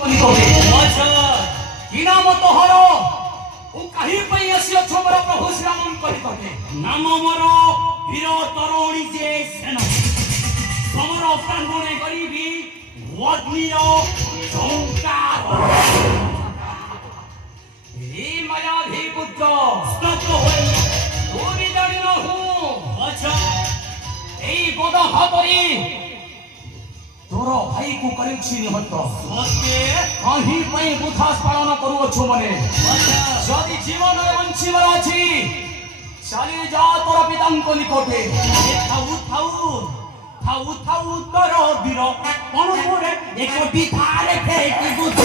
प्रभु श्रीराम नाम मोर वीर तरुणी जे सेन समर प्रांगणे गरीबी अग्निर संकार हे मायावी पुत्र स्तब्ध होई তুমি জানি না হু আচ্ছা এই বদ হাতরি তোর ভাই কো করিছি নিহত সত্যে কাহি পই বুথাস পালন করুছো মনে আচ্ছা যদি জীবনরে বঞ্চিবার আছে চালি যা তোর পিতাঙ্ক নিকটে থাউ থাউ থাউ থাউ তোর বীর কোন করে একটি ধারে ফেকি বুঝু